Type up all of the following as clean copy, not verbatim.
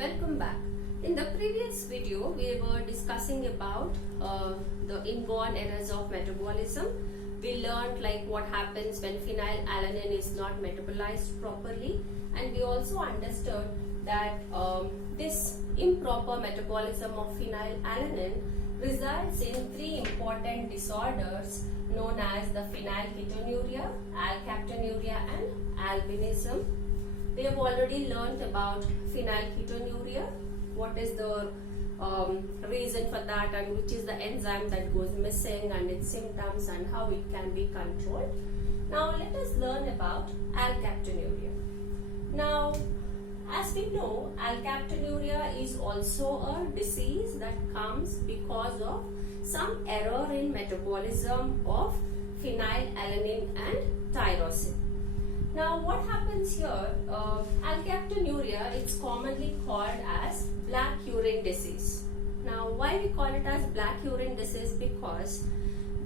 Welcome back. In the previous video, we were discussing about the inborn errors of metabolism. We learned like what happens when phenylalanine is not metabolized properly, and we also understood that this improper metabolism of phenylalanine results in three important disorders known as the phenylketonuria, alkaptonuria, and albinism. We have already learned about phenylketonuria, what is the reason for that and which is the enzyme that goes missing and its symptoms and how it can be controlled. Now let us learn about alkaptonuria. Now as we know, alkaptonuria is also a disease that comes because of some error in metabolism of phenylalanine and tyrosine. Now what happens here, alkaptonuria, it's commonly called as black urine disease. Now why we call it as black urine disease? Because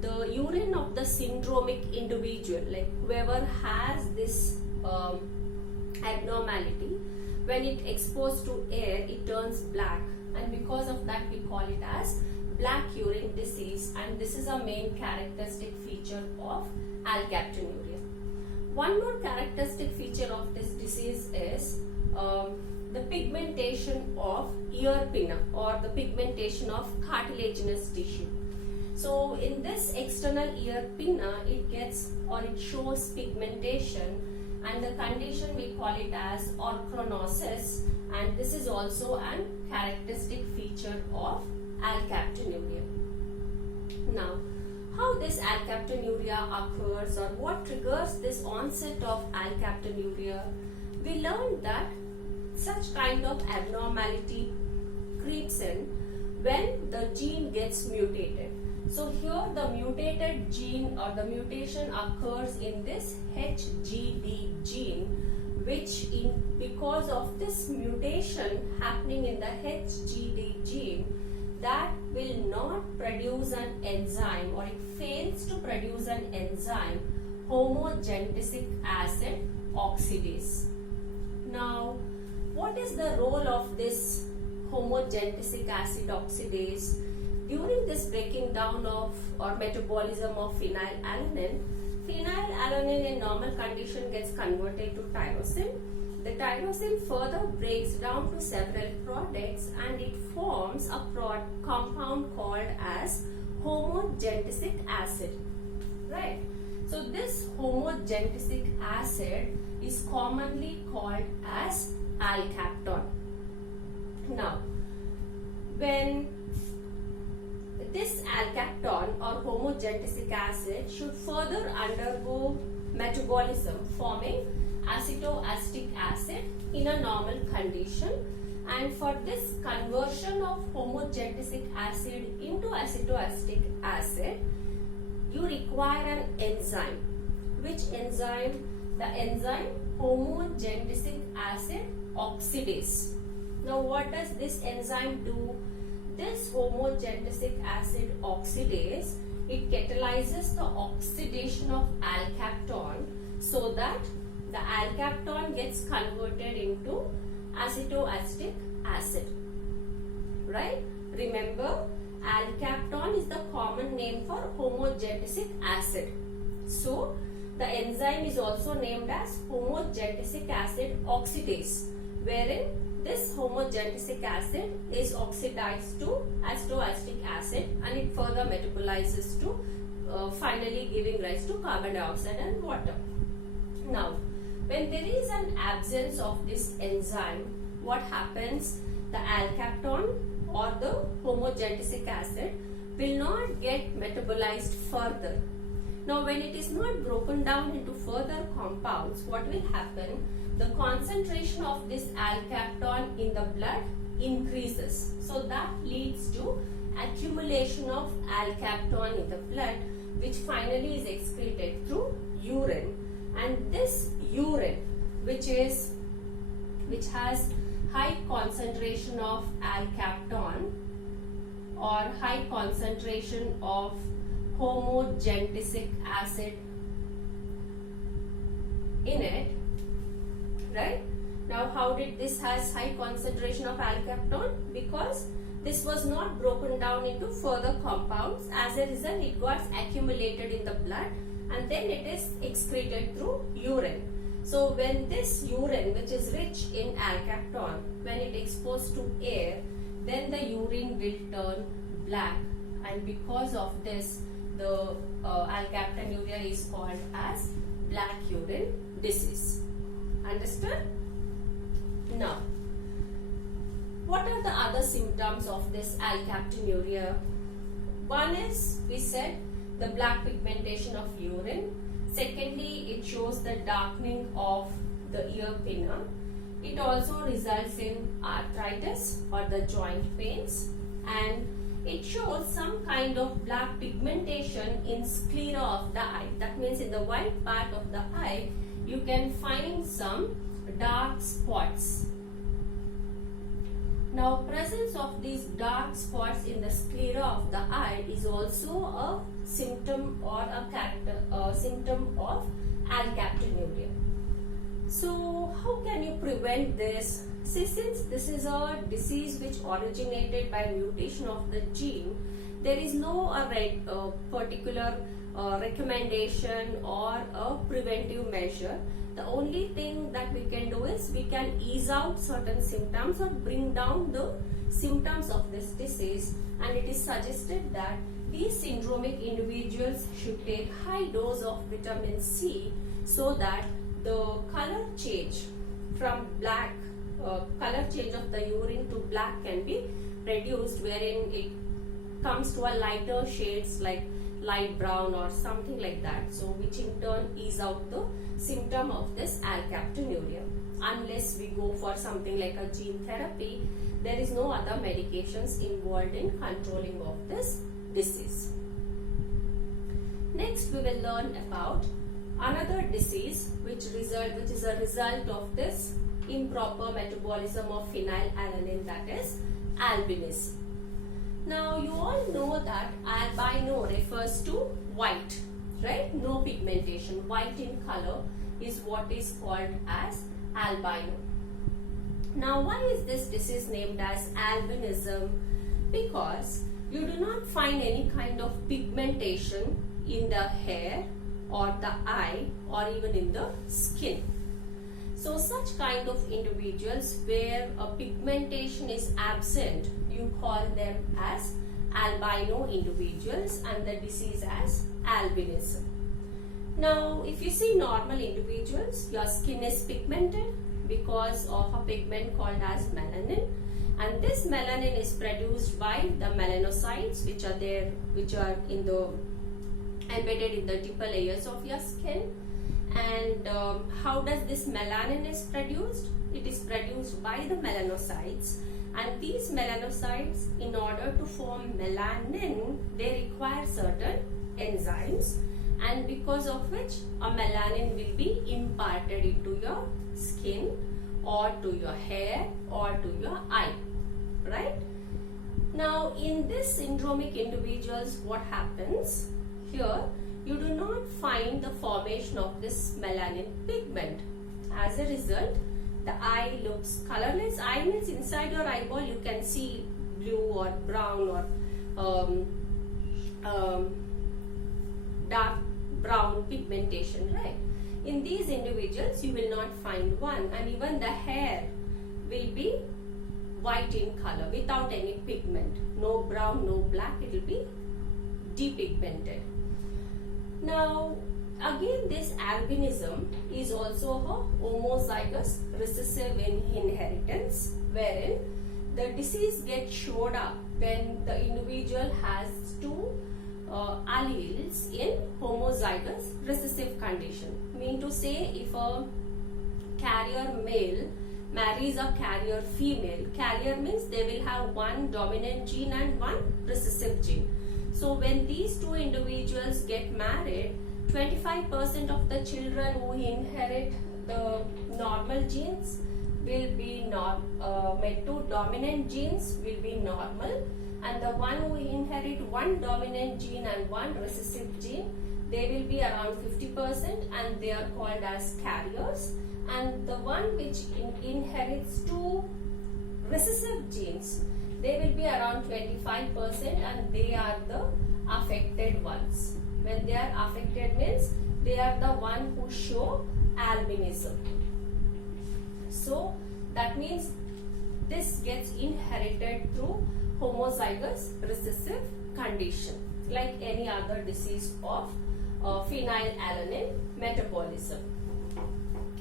the urine of the syndromic individual, like whoever has this abnormality, when it exposed to air, it turns black, and because of that we call it as black urine disease, and this is a main characteristic feature of alkaptonuria. One more characteristic feature of this disease is the pigmentation of ear pinna or the pigmentation of cartilaginous tissue. So in this external ear pinna, it gets or it shows pigmentation, and the condition we call it as ochronosis, and this is also a characteristic feature of alkaptonuria. Now, how this alkaptonuria occurs or what triggers this onset of alkaptonuria? We learned that such kind of abnormality creeps in when the gene gets mutated. So here the mutated gene or the mutation occurs in this HGD gene, which because of this mutation happening in the HGD gene, that will not produce an enzyme, or it fails to produce an enzyme, homogentic acid oxidase. Now, what is the role of this homogentic acid oxidase? During this breaking down of or metabolism of phenylalanine, phenylalanine in normal condition gets converted to tyrosine. The tyrosine further breaks down to several products and it forms a compound called as homogentic acid. Right? So this homogentic acid is commonly called as alkapton. Now, when this alkapton or homogentic acid should further undergo metabolism, forming acetoacetic acid in a normal condition, and for this conversion of homogentic acid into acetoacetic acid, you require an enzyme. Which enzyme? The enzyme homogentic acid oxidase. Now what does this enzyme do? This homogentic acid oxidase, it catalyzes the oxidation of alkapton so that the alkapton gets converted into acetoacetic acid. Right? Remember, alkapton is the common name for homogentic acid. So the enzyme is also named as homogentic acid oxidase, wherein this homogentic acid is oxidized to acetoacetic acid and it further metabolizes to finally giving rise to carbon dioxide and water. Now, when there is an absence of this enzyme, what happens? The alkapton or the homogentic acid will not get metabolized further. Now, when it is not broken down into further compounds, what will happen? The concentration of this alkapton in the blood increases. So that leads to accumulation of alkapton in the blood, which finally is excreted through urine. And this urine, which has high concentration of alkapton or high concentration of homogentic acid in it, right? Now how did this has high concentration of alkaptone? Because this was not broken down into further compounds. As a result, it got accumulated in the blood and then it is excreted through urine. So when this urine, which is rich in alkaptone, when it exposed to air, then the urine will turn black, and because of this the alkaptonuria is called as black urine disease. Understood? Now, what are the other symptoms of this alkaptonuria? One is, we said, the black pigmentation of urine. Secondly, it shows the darkening of the ear pinna. It also results in arthritis or the joint pains, and it shows some kind of black pigmentation in sclera of the eye. That means in the white part of the eye, you can find some dark spots. Now, presence of these dark spots in the sclera of the eye is also a symptom or a symptom of alkaptonuria. So, how can you prevent this? See, since this is a disease which originated by mutation of the gene, there is no particular recommendation or a preventive measure. The only thing that we can do is we can ease out certain symptoms or bring down the symptoms of this disease, and it is suggested that these syndromic individuals should take high dose of vitamin C so that the color change from black, color change of the urine to black can be reduced, wherein it comes to a lighter shades like light brown or something like that, so which in turn ease out the symptom of this alkaptonuria. Unless we go for something like a gene therapy, there is no other medications involved in controlling of this disease. Next, we will learn about another disease which is a result of this improper metabolism of phenylalanine, that is albinism. Now, you all know that albino refers to white, right? No pigmentation. White in color is what is called as albino. Now, why is this disease named as albinism? Because you do not find any kind of pigmentation in the hair or the eye or even in the skin. So, such kind of individuals where a pigmentation is absent, you call them as albino individuals, and the disease as albinism. Now, if you see normal individuals, your skin is pigmented because of a pigment called as melanin, and this melanin is produced by the melanocytes which are embedded in the deeper layers of your skin. And how does this melanin is produced? It is produced by the melanocytes, and these melanocytes, in order to form melanin, they require certain enzymes, and because of which a melanin will be imparted into your skin or to your hair or to your eye, right? Now, in this syndromic individuals, what happens here? You do not find the formation of this melanin pigment. As a result, the eye looks colorless. Eye means inside your eyeball you can see blue or brown or dark brown pigmentation, right? In these individuals you will not find one, and even the hair will be white in color without any pigment. No brown, no black, it will be depigmented. Now, again, this albinism is also a homozygous recessive in inheritance, wherein the disease gets showed up when the individual has two alleles in homozygous recessive condition. Mean to say, if a carrier male marries a carrier female, carrier means they will have one dominant gene and one recessive gene. So when these two individuals get married, 25% of the children who inherit the normal genes will be two dominant genes will be normal, and the one who inherit one dominant gene and one recessive gene, they will be around 50%, and they are called as carriers. and the one which inherits two recessive genes, they will be around 25%, and they are the affected ones. When they are affected means they are the one who show albinism. So that means this gets inherited through homozygous recessive condition, like any other disease of phenylalanine metabolism.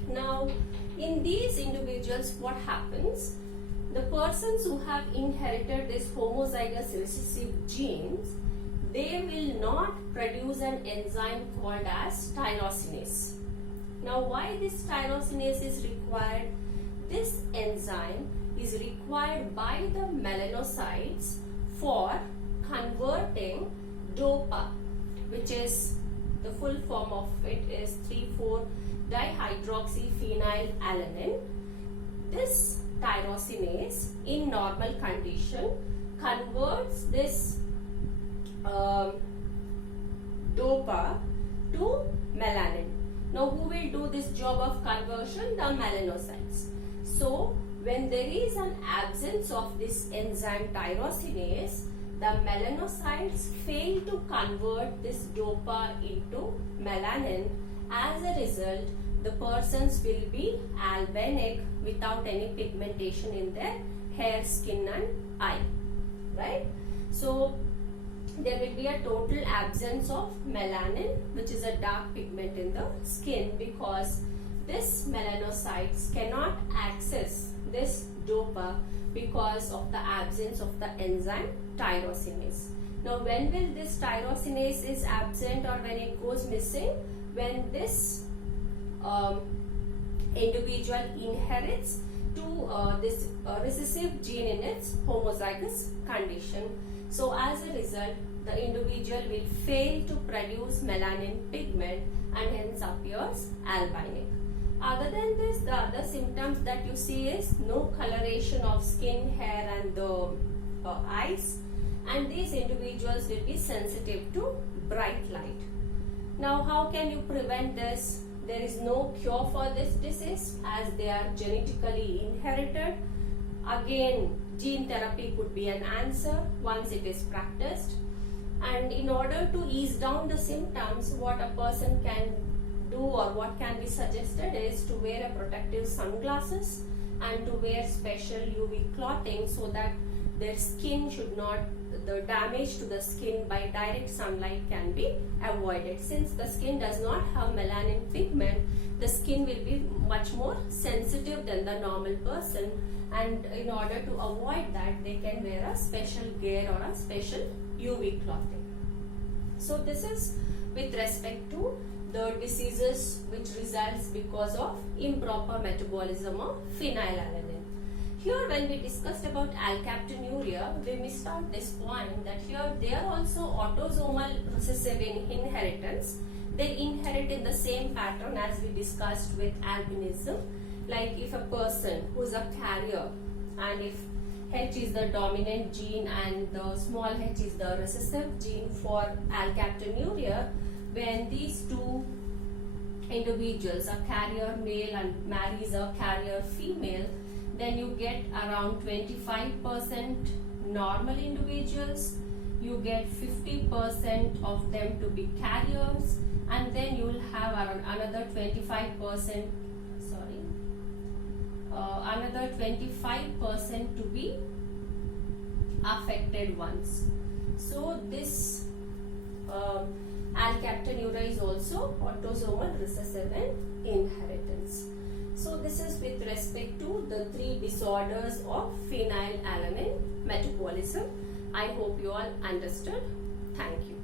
Now, in these individuals, what happens? The persons who have inherited this homozygous recessive genes, they will not produce an enzyme called as tyrosinase. Now, why this tyrosinase is required? This enzyme is required by the melanocytes for converting DOPA, which is the full form of it is 3,4-dihydroxyphenylalanine. This tyrosinase in normal condition converts this DOPA to melanin. Now, who will do this job of conversion? The melanocytes. So, when there is an absence of this enzyme tyrosinase, the melanocytes fail to convert this DOPA into melanin. As a result, the persons will be albinic without any pigmentation in their hair, skin and eye. Right? So, there will be a total absence of melanin, which is a dark pigment in the skin, because this melanocytes cannot access this DOPA because of the absence of the enzyme tyrosinase. Now, when will this tyrosinase is absent or when it goes missing? When this individual inherits this recessive gene in its homozygous condition. So, as a result, the individual will fail to produce melanin pigment and hence appears albinic. Other than this, the other symptoms that you see is no coloration of skin, hair and the eyes, and these individuals will be sensitive to bright light. Now, how can you prevent this? There is no cure for this disease as they are genetically inherited. Again, gene therapy could be an answer once it is practiced. And in order to ease down the symptoms, what a person can do or what can be suggested is to wear a protective sunglasses and to wear special UV clothing so that their skin should not, the damage to the skin by direct sunlight can be avoided. Since the skin does not have melanin pigment, the skin will be much more sensitive than the normal person, and in order to avoid that, they can wear a special gear or a special UV clothing. So this is with respect to the diseases which results because of improper metabolism of phenylalanine. Here, when we discussed about alkaptonuria, we missed out this point that here they are also autosomal recessive in inheritance. They inherit in the same pattern as we discussed with albinism. Like if a person who is a carrier, and if H is the dominant gene and the small h is the recessive gene for alkaptonuria, when these two individuals, a carrier male and marries a carrier female, then you get around 25% normal individuals, you get 50% of them to be carriers, and then you will have around another 25%, another 25% to be affected ones. So this alkaptonuria is also autosomal recessive in inheritance. So this is with respect to the 3 disorders of phenylalanine metabolism. I hope you all understood. Thank you.